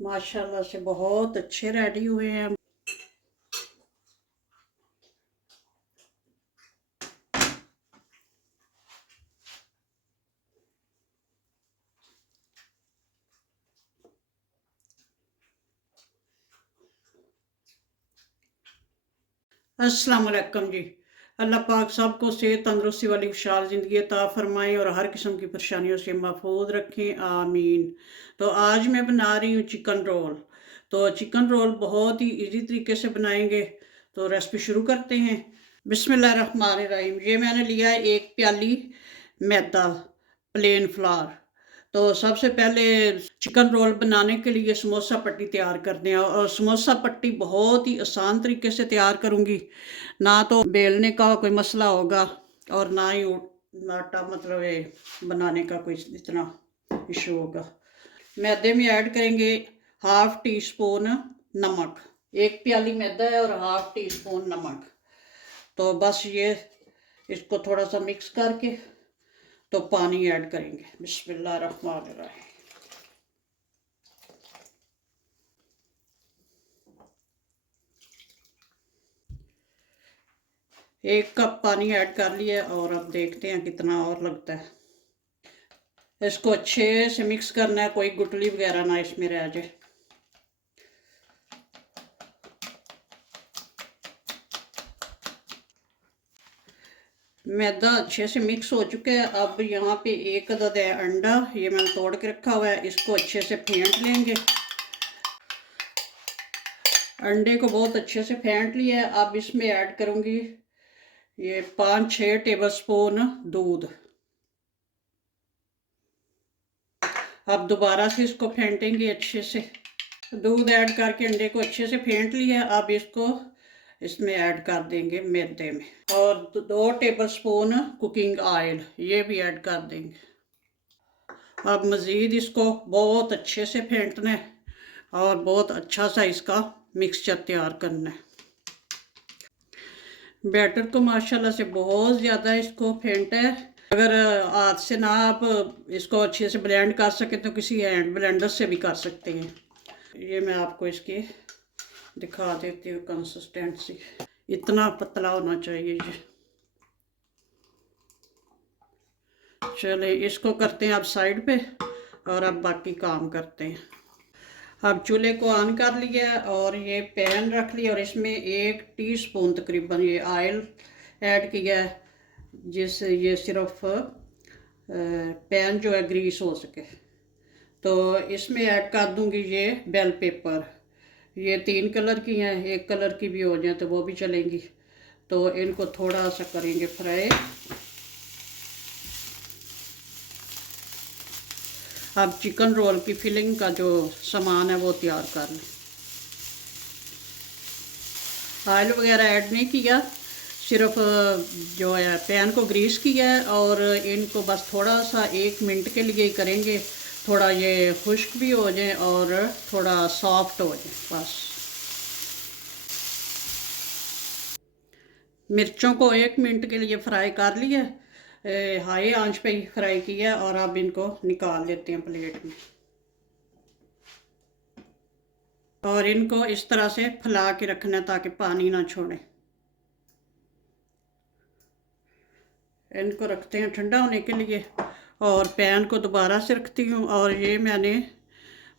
माशाल्लाह से बहुत अच्छे रेडी हुए हैं। अस्सलाम वालेकुम जी। अल्लाह पाक सबको सेहत तंदुरुस्ती वाली खुशहाल ज़िंदगी अता फ़रमाएँ और हर किस्म की परेशानियों से महफूज रखें, आमीन। तो आज मैं बना रही हूँ चिकन रोल। तो चिकन रोल बहुत ही इजी तरीके से बनाएंगे। तो रेसिपी शुरू करते हैं। बिस्मिल्लाहिर्रहमानिर्रहीम। ये मैंने लिया है 1 प्याली मैदा, प्लेन फ्लावर। तो सबसे पहले चिकन रोल बनाने के लिए समोसा पट्टी तैयार करते हैं, और समोसा पट्टी बहुत ही आसान तरीके से तैयार करूँगी। ना तो बेलने का कोई मसला होगा और ना ही आटा मतलब ये बनाने का कोई इतना इशू होगा। मैदे में ऐड करेंगे हाफ टी स्पून नमक। 1 प्याली मैदा है और हाफ टी स्पून नमक। तो बस ये इसको थोड़ा सा मिक्स करके तो पानी ऐड करेंगे। बिस्मिल्लाहिर्रहमानिर्रहीम। 1 कप पानी ऐड कर लिया और अब देखते हैं कितना और लगता है। इसको अच्छे से मिक्स करना है, कोई गुठली वगैरह ना इसमें रह जाए। मैदा अच्छे से मिक्स हो चुका है। अब यहाँ पे 1 अदद है अंडा, ये मैंने तोड़ के रखा हुआ है। इसको अच्छे से फेंट लेंगे। अंडे को बहुत अच्छे से फेंट लिया है। अब इसमें ऐड करूँगी ये 5-6 टेबल स्पून दूध। अब दोबारा से इसको फेंटेंगे अच्छे से। दूध ऐड करके अंडे को अच्छे से फेंट लिया। अब इसको इसमें ऐड कर देंगे मैदे में, और 2 टेबल स्पून कुकिंग ऑयल ये भी ऐड कर देंगे। अब मज़ीद इसको बहुत अच्छे से फेंटना है और बहुत अच्छा सा इसका मिक्सचर तैयार करना है। बैटर को माशाल्लाह से बहुत ज़्यादा इसको फेंटा है। अगर हाथ से ना आप इसको अच्छे से ब्लेंड कर सकें तो किसी हैंड ब्लेंडर से भी कर सकते हैं। ये मैं आपको इसकी दिखा देती हूँ कंसिस्टेंसी। इतना पतला होना चाहिए ये। चले इसको करते हैं अब साइड पे, और अब बाकी काम करते हैं। अब चूल्हे को ऑन कर लिया और ये पैन रख लिया और इसमें 1 टीस्पून तकरीबन ये ऑयल ऐड किया है, जिससे ये सिर्फ पैन जो है ग्रीस हो सके। तो इसमें ऐड कर दूंगी ये बेल पेपर। ये 3 कलर की हैं, 1 कलर की भी हो जाए तो वो भी चलेंगी। तो इनको थोड़ा सा करेंगे फ्राई। अब चिकन रोल की फिलिंग का जो सामान है वो तैयार कर लें। ऑयल वगैरह ऐड नहीं किया, सिर्फ जो है पैन को ग्रीस किया है, और इनको बस थोड़ा सा 1 मिनट के लिए ही करेंगे। थोड़ा ये खुश्क भी हो जाए और थोड़ा सॉफ्ट हो जाए बस। मिर्चों को 1 मिनट के लिए फ्राई कर लिया, हाई आंच पे ही फ्राई किया, और अब इनको निकाल लेते हैं प्लेट में। और इनको इस तरह से फैला के रखना है ताकि पानी ना छोड़े। इनको रखते हैं ठंडा होने के लिए, और पैन को दोबारा से रखती हूँ। और ये मैंने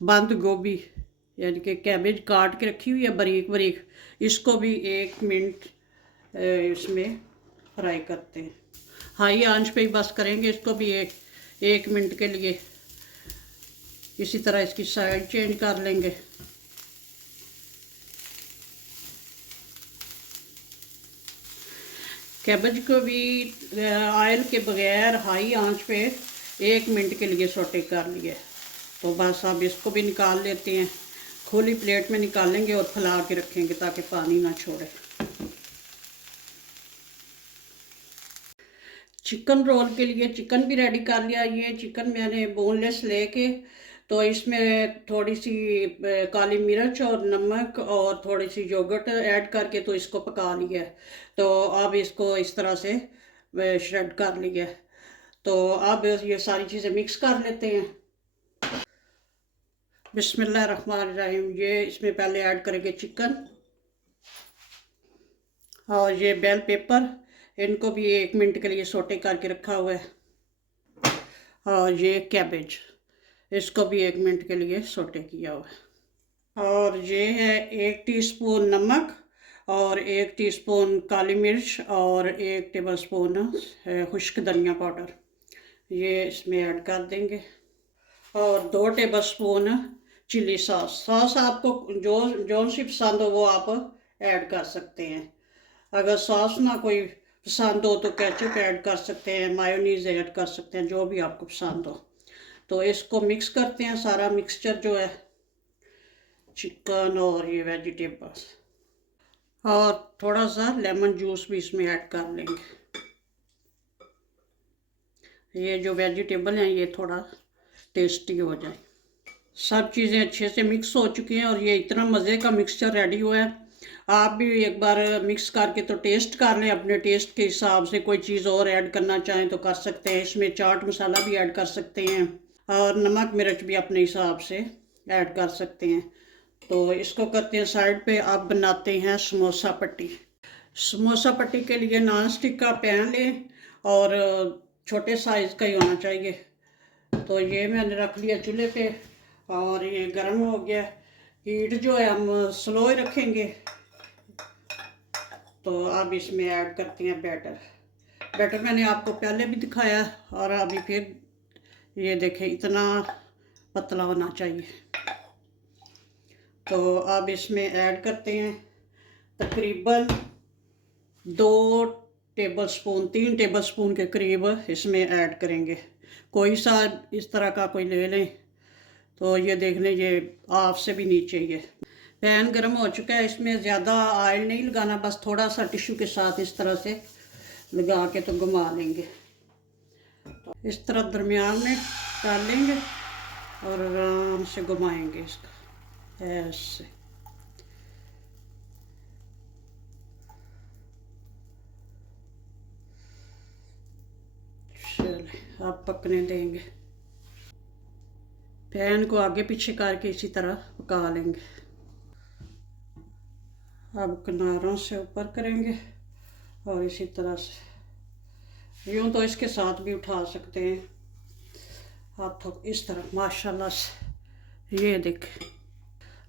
बंद गोभी यानी कि कैबेज काट के रखी हुई है बारीक बारीक, इसको भी 1 मिनट इसमें फ्राई करते हैं। हाई आंच पे ही बस करेंगे इसको भी 1 मिनट के लिए। इसी तरह इसकी साइड चेंज कर लेंगे। कैबेज को भी ऑयल के बगैर हाई आंच पे 1 मिनट के लिए सोटे कर लिया। तो बस अब इसको भी निकाल लेते हैं। खुली प्लेट में निकालेंगे और फैला के रखेंगे ताकि पानी ना छोड़े। चिकन रोल के लिए चिकन भी रेडी कर लिया। ये चिकन मैंने बोनलेस लेके, तो इसमें थोड़ी सी काली मिर्च और नमक और थोड़ी सी योगर्ट ऐड करके तो इसको पका लिया है। तो अब इसको इस तरह से श्रेड कर लिया है। तो अब ये सारी चीज़ें मिक्स कर लेते हैं। बिस्मिल्लाहिर्रहमानिर्रहीम। ये इसमें पहले ऐड करेंगे चिकन और ये बेल पेपर, इनको भी 1 मिनट के लिए सोटे करके रखा हुआ है। और ये कैबेज, इसको भी 1 मिनट के लिए सोटे किया हुआ है। और ये है 1 टीस्पून नमक और 1 टीस्पून काली मिर्च और 1 टेबलस्पून खुश्क धनिया पाउडर, ये इसमें ऐड कर देंगे। और 2 टेबलस्पून चिली सॉस। सॉस आपको जो सी पसंद हो वो आप ऐड कर सकते हैं। अगर सॉस ना कोई पसंद हो तो केचप ऐड कर सकते हैं, मायोनीज़ ऐड कर सकते हैं, जो भी आपको पसंद हो। तो इसको मिक्स करते हैं, सारा मिक्सचर जो है चिकन और ये वेजिटेबल्स, और थोड़ा सा लेमन जूस भी इसमें ऐड कर लेंगे। ये जो वेजिटेबल हैं ये थोड़ा टेस्टी हो जाए। सब चीज़ें अच्छे से मिक्स हो चुकी हैं और ये इतना मज़े का मिक्सचर रेडी हुआ है। आप भी एक बार मिक्स करके तो टेस्ट कर लें, अपने टेस्ट के हिसाब से कोई चीज़ और ऐड करना चाहें तो कर सकते हैं। इसमें चाट मसाला भी ऐड कर सकते हैं और नमक मिर्च भी अपने हिसाब से ऐड कर सकते हैं। तो इसको करते हैं साइड पे। अब बनाते हैं समोसा पट्टी। समोसा पट्टी के लिए नॉन स्टिक का पैन लें और छोटे साइज़ का ही होना चाहिए। तो ये मैंने रख लिया चूल्हे पे और ये गर्म हो गया। हीट जो है हम स्लो ही रखेंगे। तो अब इसमें ऐड करते हैं बैटर। बैटर मैंने आपको पहले भी दिखाया और अभी फिर ये देखें, इतना पतला होना चाहिए। तो अब इसमें ऐड करते हैं तकरीबन 2 टेबलस्पून, 3 टेबलस्पून के करीब इसमें ऐड करेंगे। कोई सा इस तरह का कोई ले लें। तो ये देख लें, ये हाफ से भी नीचे ही है। पैन गर्म हो चुका है, इसमें ज़्यादा ऑयल नहीं लगाना, बस थोड़ा सा टिश्यू के साथ इस तरह से लगा के तो घुमा लेंगे। तो इस तरह दरमियान में डाल लेंगे और आराम से घुमाएंगे इसका ऐसे। चलिए अब पकने देंगे। पैन को आगे पीछे करके इसी तरह पका लेंगे। अब किनारों से ऊपर करेंगे और इसी तरह से यूँ तो इसके साथ भी उठा सकते हैं हाथों इस तरह। माशाल्लाह से ये देखें,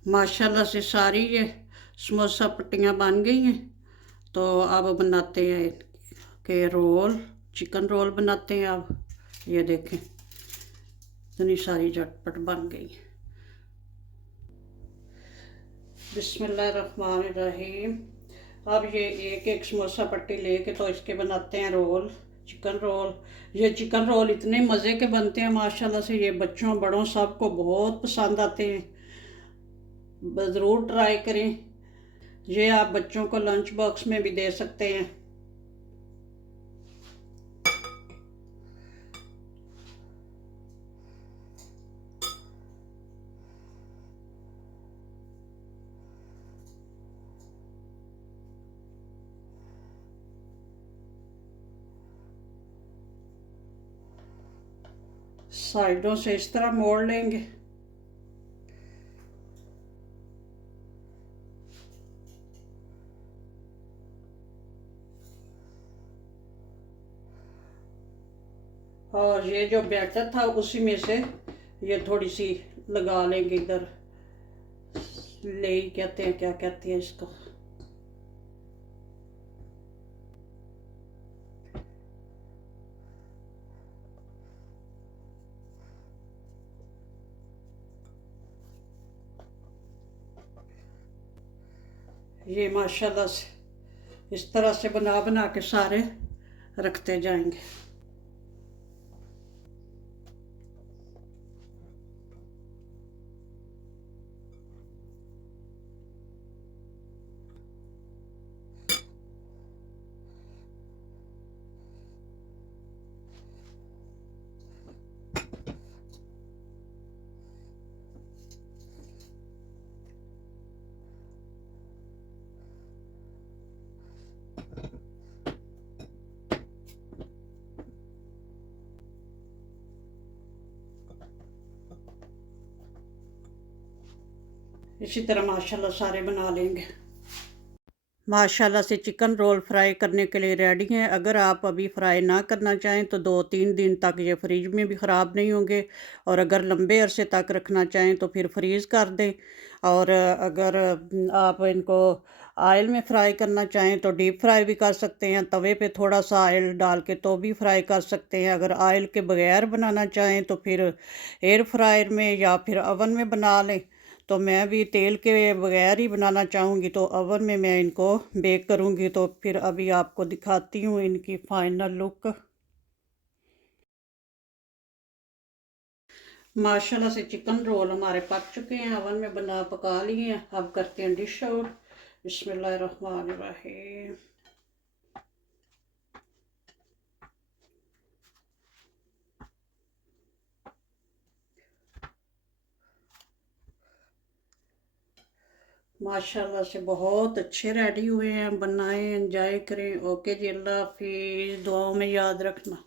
माशाल्लाह से सारी ये समोसा पट्टियाँ बन गई हैं। तो अब बनाते हैं कि रोल, चिकन रोल बनाते हैं। अब ये देखें इतनी सारी झटपट बन गई। बिस्मिल्लाहिर्रहमानिर्रहीम। अब ये एक एक समोसा पट्टी लेके तो इसके बनाते हैं रोल, चिकन रोल। ये चिकन रोल इतने मज़े के बनते हैं माशाल्लाह से, ये बच्चों बड़ों सबको बहुत पसंद आते हैं। ज़रूर ट्राई करें। ये आप बच्चों को लंच बॉक्स में भी दे सकते हैं। साइडों से इस तरह मोड़ लेंगे। और ये जो बैटर था उसी में से ये थोड़ी सी लगा लेंगे इधर। ले कहते हैं, क्या कहते हैं इसको, ये माशाल्लाह से इस तरह से बना बना के सारे रखते जाएंगे। इसी तरह माशाल्लाह सारे बना लेंगे। माशाल्लाह से चिकन रोल फ्राई करने के लिए रेडी हैं। अगर आप अभी फ्राई ना करना चाहें तो 2-3 दिन तक ये फ्रिज में भी ख़राब नहीं होंगे, और अगर लंबे अरसे तक रखना चाहें तो फिर फ्रीज़ कर दें। और अगर आप इनको ऑयल में फ्राई करना चाहें तो डीप फ्राई भी कर सकते हैं, तवे पे थोड़ा सा ऑयल डाल के तो भी फ्राई कर सकते हैं। अगर ऑयल के बगैर बनाना चाहें तो फिर एयर फ्रायर में या फिर अवन में बना लें। तो मैं भी तेल के बगैर ही बनाना चाहूँगी, तो ओवन में मैं इनको बेक करूँगी। तो फिर अभी आपको दिखाती हूँ इनकी फाइनल लुक। माशाल्लाह से चिकन रोल हमारे पक चुके हैं, ओवन में बना पका लिए हैं। अब करते हैं डिश आउट। बिस्मिल्लाहिर्रहमानिर्रहीम। माशाल्लाह से बहुत अच्छे रेडी हुए हैं। बनाएं, एंजॉय करें। ओके जी, अल्लाह हाफिज़। दुआओं में याद रखना।